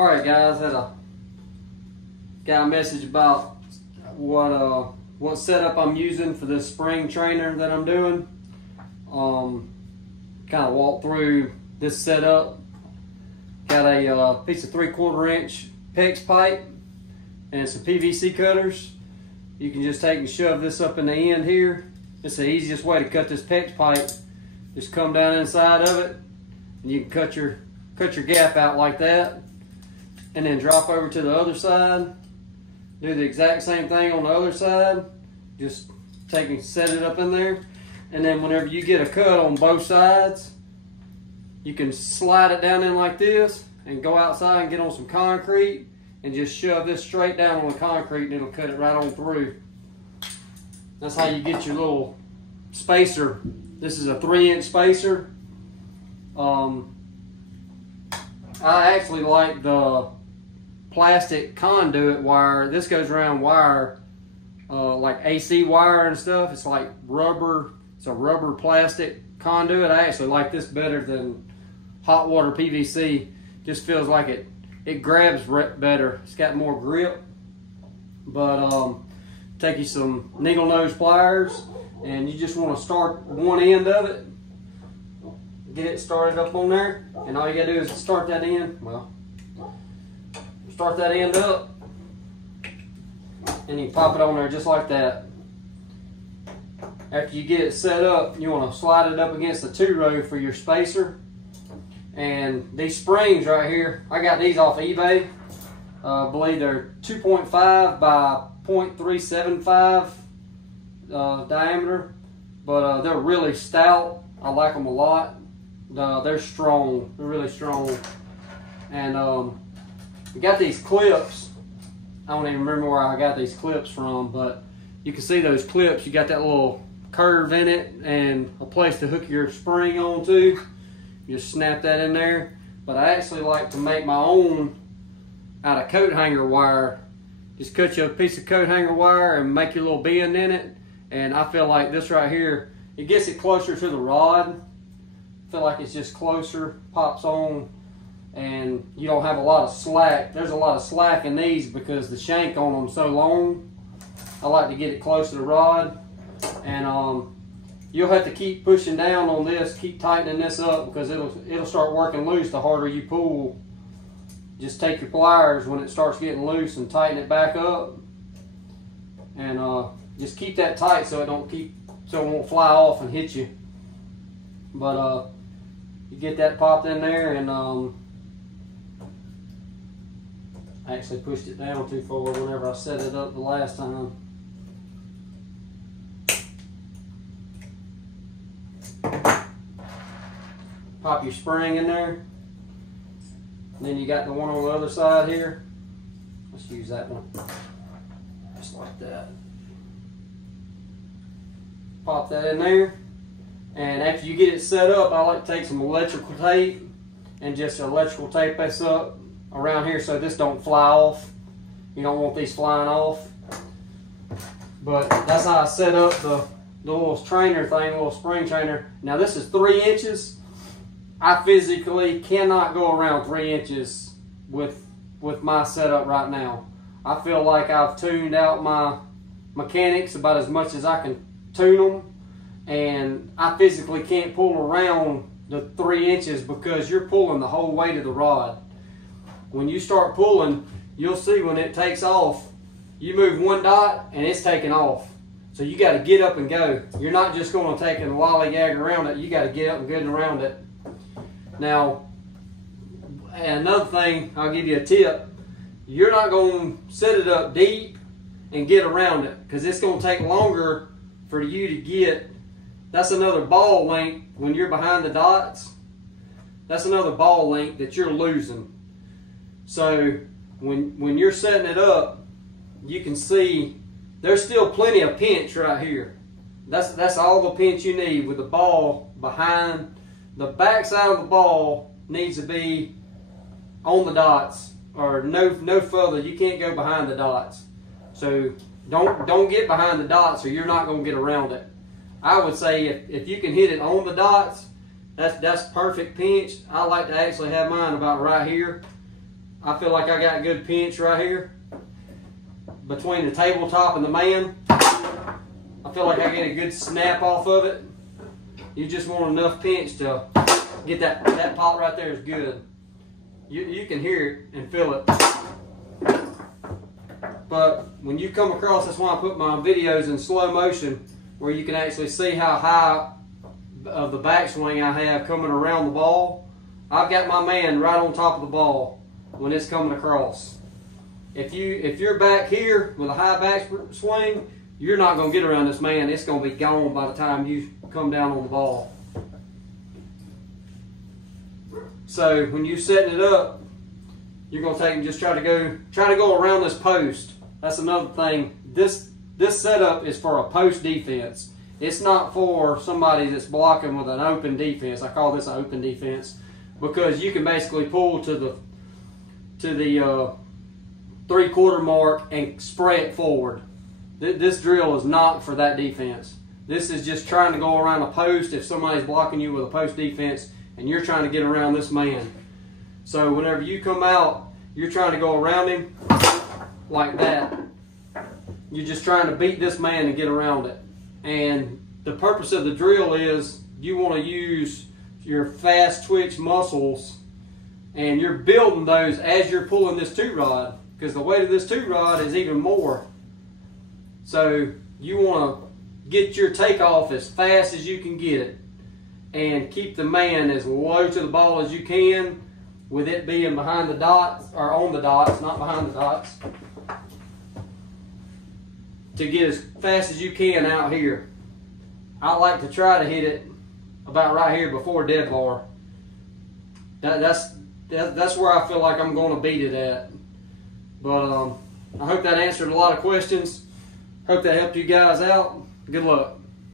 Alright guys, got a message about what setup I'm using for this spring trainer that I'm doing. Kind of walk through this setup. Got a piece of 3/4 inch PEX pipe and some PVC cutters. You can just take and shove this up in the end here. It's the easiest way to cut this PEX pipe. Just come down inside of it and you can cut your gap out like that, and then drop over to the other side. Do the exact same thing on the other side. Just take and set it up in there, and then whenever you get a cut on both sides, you can slide it down in like this and go outside and get on some concrete and just shove this straight down on the concrete and it'll cut it right on through. That's how you get your little spacer. This is a 3-inch spacer. I actually like the plastic conduit wire. This goes around wire, like AC wire and stuff. It's like rubber. It's a rubber plastic conduit. I actually like this better than hot water PVC. Just feels like it grabs better. It's got more grip. But take you some needle nose pliers, and you just want to start one end of it. Get it started up on there, and all you gotta do is start that end. Well, start that end up, and you pop it on there just like that. After you get it set up, you want to slide it up against the 2-row for your spacer. And these springs right here, I got these off eBay. I believe they're 2.5 by 0.375 diameter, but they're really stout. I like them a lot. They're strong. They're really strong. And we got these clips. I don't even remember where I got these clips from, but you can see those clips. You got that little curve in it and a place to hook your spring onto. You just snap that in there. But I actually like to make my own out of coat hanger wire. Just cut you a piece of coat hanger wire and make your little bend in it. And I feel like this right here, it gets it closer to the rod. I feel like it's just closer, pops on, and you don't have a lot of slack. There's a lot of slack in these because the shank on them so long. I like to get it close to the rod, and you'll have to keep pushing down on this, keep tightening this up, because it'll start working loose the harder you pull. Just take your pliers when it starts getting loose and tighten it back up, and just keep that tight so it won't fly off and hit you. But you get that popped in there, and I actually pushed it down too far whenever I set it up the last time. Pop your spring in there. And then you got the one on the other side here. Let's use that one. Just like that. Pop that in there. And after you get it set up, I like to take some electrical tape and just electrical tape this up around here so this don't fly off. You don't want these flying off. But that's how I set up the little trainer thing, little spring trainer. Now this is 3 inches. I physically cannot go around 3 inches with my setup right now. I feel like I've tuned out my mechanics about as much as I can tune them. And I physically can't pull around the 3 inches because you're pulling the whole weight of the rod. When you start pulling, you'll see when it takes off, you move one dot and it's taking off. So you got to get up and go. You're not just going to take and lollygag around it. You got to get up and get around it. Now, another thing, I'll give you a tip. You're not going to set it up deep and get around it, because it's going to take longer for you to get. That's another ball length when you're behind the dots. That's another ball length that you're losing. So when you're setting it up, you can see there's still plenty of pinch right here. That's all the pinch you need with the ball behind. The back side of the ball needs to be on the dots, or no further. You can't go behind the dots. So don't get behind the dots, or you're not going to get around it. I would say if you can hit it on the dots, that's perfect pinch. I like to actually have mine about right here. I feel like I got a good pinch right here between the tabletop and the man. I feel like I get a good snap off of it. You just want enough pinch to get that pot right there is good. You can hear it and feel it. But when you come across, that's why I put my videos in slow motion, where you can actually see how high of the backswing I have coming around the ball. I've got my man right on top of the ball when it's coming across. If you're back here with a high backswing, you're not going to get around this man. It's going to be gone by the time you come down on the ball. So when you're setting it up, you're going to take and just try to go around this post. That's another thing. This setup is for a post defense. It's not for somebody that's blocking with an open defense. I call this an open defense because you can basically pull to the 3/4 mark and spray it forward. This drill is not for that defense. This is just trying to go around a post if somebody's blocking you with a post defense and you're trying to get around this man. So whenever you come out, you're trying to go around him like that. You're just trying to beat this man and get around it. And the purpose of the drill is you want to use your fast twitch muscles, and you're building those as you're pulling this 2-rod, because the weight of this 2-rod is even more. So you want to get your takeoff as fast as you can get it and keep the man as low to the ball as you can, with it being behind the dots, or on the dots, not behind the dots, to get as fast as you can out here. I like to try to hit it about right here before dead bar. That's where I feel like I'm going to beat it at. But I hope that answered a lot of questions. Hope that helped you guys out. Good luck.